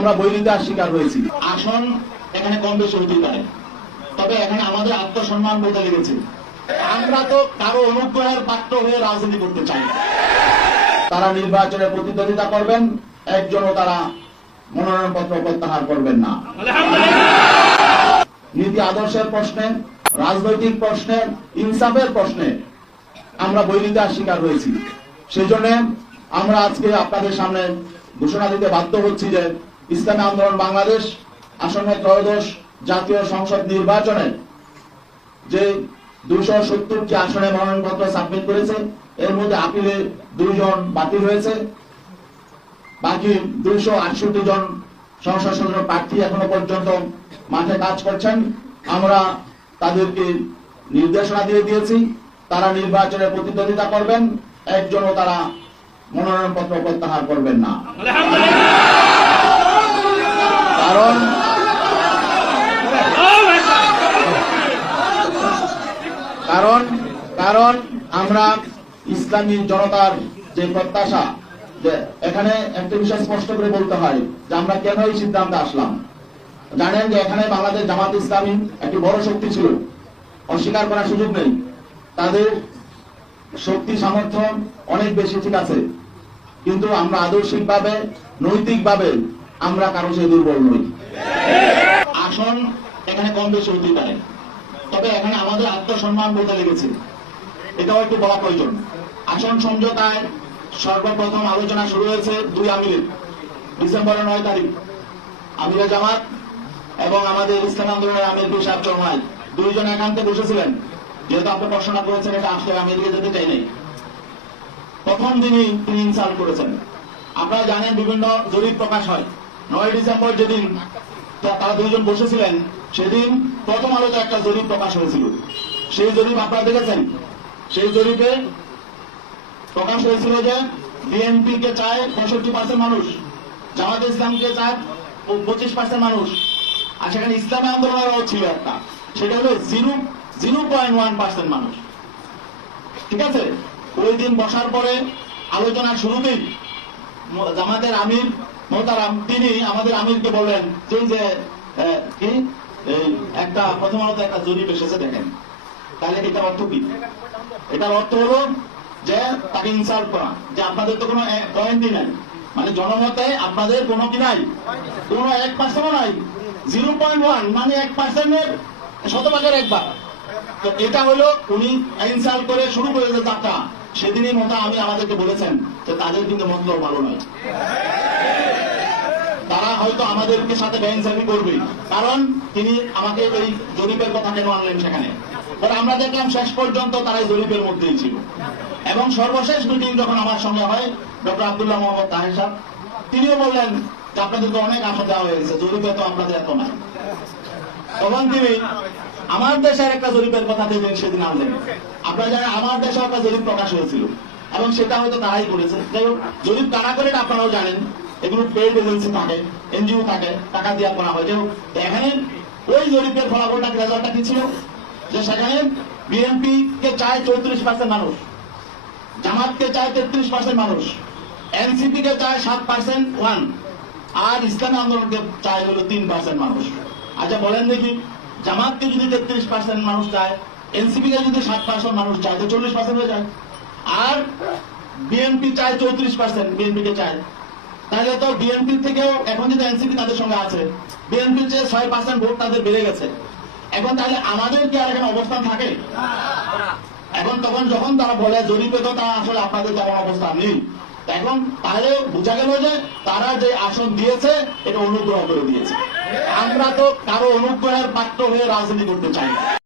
আমরা বৈরিতার শিকার হয়েছি। আসন এখানে কম বেশি হতেই পারে, তবে এখানে আমাদের আত্মসম্মান বলতে লেগেছে। আমরা তো কারো অনুগ্রহের পাত্র হয়ে রাজনীতি করতে চাই না। তারা নির্বাচনে প্রতিদ্বন্দ্বিতা করবেন, একজনও তারা মনোনয়নপত্র প্রত্যাহার করবেন না। নীতি আদর্শের প্রশ্নে, রাজনৈতিক প্রশ্নে, ইনসাফের প্রশ্নে আমরা বৈরিতার শিকার হয়েছি। সেই জন্য আমরা আজকে আপনাদের সামনে ঘোষণা দিতে বাধ্য হচ্ছি যে ইসলামী আন্দোলন বাংলাদেশ আসন্ন ত্রয়োদশ জাতীয় সংসদ নির্বাচনে যে 270টি আসনে মনোনয়নপত্র সাবমিট করেছে, এর মধ্যে আপিলে 2 জন বাতিল হয়েছে। বাকি 268 জন সংসদ সদস্য প্রার্থী এখনো পর্যন্ত মাঠে কাজ করছেন। আমরা তাদেরকে নির্দেশনা দিয়ে দিয়েছি, তারা নির্বাচনে প্রতিদ্বন্দ্বিতা করবেন, একজনও তারা মনোনয়নপত্র প্রত্যাহার করবেন না। কারণ আমরা ইসলামী জনতার যে প্রত্যাশা, যে এখানে একটা বিষয় স্পষ্ট করে বলতে হয় যে আমরা কেন এই সিদ্ধান্তে আসলাম। জানেন যে এখানে বাংলাদেশ জামাত ইসলামী একটি বড় শক্তি ছিল, অস্বীকার করার সুযোগ নেই। তাদের শক্তি সামর্থ্য অনেক বেশি, ঠিক আছে, কিন্তু আমরা আদর্শিকভাবে, নৈতিকভাবে আমরা কারো সে দুর্বল নই। আসন এখানে কম বেশি হতেই পারে, তবে এখানে আমাদের আত্মসম্মান বলতে লেগেছে, এটাও একটু বলা প্রয়োজন। আসন সমঝোতায় সর্বপ্রথম আলোচনা শুরু হয়েছে 2 আমিরের, ডিসেম্বরের 9 তারিখ। আমিরে জামাত এবং আমাদের ইসলামী আন্দোলনের আমির পীর সাহেব চরমাই 2 জন একান্তে বসেছিলেন। যেহেতু আপনি প্রশ্নটা করেছেন, এটা আসলে আমি এদিকে যেতে চাই নাই। প্রথম দিনই তিনি ইনসাল্ট করেছেন। আপনারা জানেন বিভিন্ন জরিপ প্রকাশ হয়। 9 ডিসেম্বর যেদিন তারা 2 জন বসেছিলেন, সেদিন প্রথম আলোতে একটা জরিপ প্রকাশ হয়েছিল। সেই জরিপ আপনারা দেখেছেন। সেই জরিপে প্রকাশ হয়েছিল যে বিএনপি কে চায় 65% মানুষ, জামাত ইসলামকে চায় 25% মানুষ, আর সেখানে ইসলামী আন্দোলনেরও ছিল একটা, সেটা হলো 0.1% মানুষ। ঠিক আছে, ওই দিন বসার পরে আলোচনার শুরুতেই জামাতের আমির মোহতারাম তিনি আমাদের আমিরকে বললেন যে একটা প্রথম আলোতে একটা জরিপ এসেছে, দেখেন। তাহলে এটার অর্থ কি? এটার অর্থ হলো যে তাকে ইনসাল্ট করা, যে আপনাদের তো কোনো পয়েন্টই নাই, মানে জনমতে আপনাদের কোনো কি নাই, কোনো 1% নাই। 0.1 মানে 1%-এর 100%-এর 1 ভাগ। তো এটা হলো উনি ইনসাল্ট করে শুরু করে যে যাত্রা। সেদিনই মতো আমি আমাদেরকে বলেছেন যে তাদের কিন্তু মতলব ভালো নয়, তারা হয়তো আমাদেরকে সাথে বেইনসাফি করবে। কারণ তিনি আমাকে এই জরিপের কথা কেন আনলেন সেখানে, পরে আমরা দেখলাম শেষ পর্যন্ত তারা এই জরিপের মধ্যেই ছিল। এবং সর্বশেষ মিটিং যখন আমার সঙ্গে হয়, ডক্টর আব্দুল্লাহ মোহাম্মদ তাহের সাহেব তিনিও বললেন যে আপনাদেরকে অনেক আশা দেওয়া হয়েছে, জরিপে তো আপনাদের এত নাই। তখন তিনি আমার দেশের একটা জরিপের কথা দিলেন, সেদিন আনলেন। আপনারা জানেন আমার দেশে একটা জরিপ প্রকাশ হয়েছিল, এবং সেটা হয়তো তারাই করেছে। যাই হোক, জরিপ কারা করেন আপনারাও জানেন, এগুলো পেইড এজেন্সি থাকে, এনজিও থাকে, টাকা দিয়ে করা হয়। যাই হোক, এখানে ওই জরিপের ফলাফলটা, রেজাল্টটা কি ছিল, যে সেখানে বিএনপি কে চায় 34% মানুষ, জামাতকে চায় 33% মানুষ, এনসিপি কে চায় 7%, আর ইসলামী আন্দোলনকে চায় হলো 3% মানুষ। আচ্ছা বলেন দেখি, জামাতকে যদি 33% মানুষ চায়, এনসিপি কে যদি 7% মানুষ চায়, তো 40% হয়ে যায়। আর বিএনপি চায় 34%, বিএনপি কে চায়, তাহলে তো বিএনপি থেকেও এখন যদি এনসিপি তাদের সঙ্গে আছে, বিএনপির যে 6% ভোট তাদের বেড়ে গেছে। এখন তাহলে আমাদের কি আর এখানে অবস্থান থাকে? এখন তখন যখন তারা বলে জরিপে তো তারা আসলে আপনাদের তেমন অবস্থান নেই, এখন তাহলে বোঝা গেল যে তারা যে আসন দিয়েছে এটা অনুগ্রহ করে দিয়েছে। আমরা তো কারো অনুগ্রহের পাত্র হয়ে রাজনীতি করতে চাই না।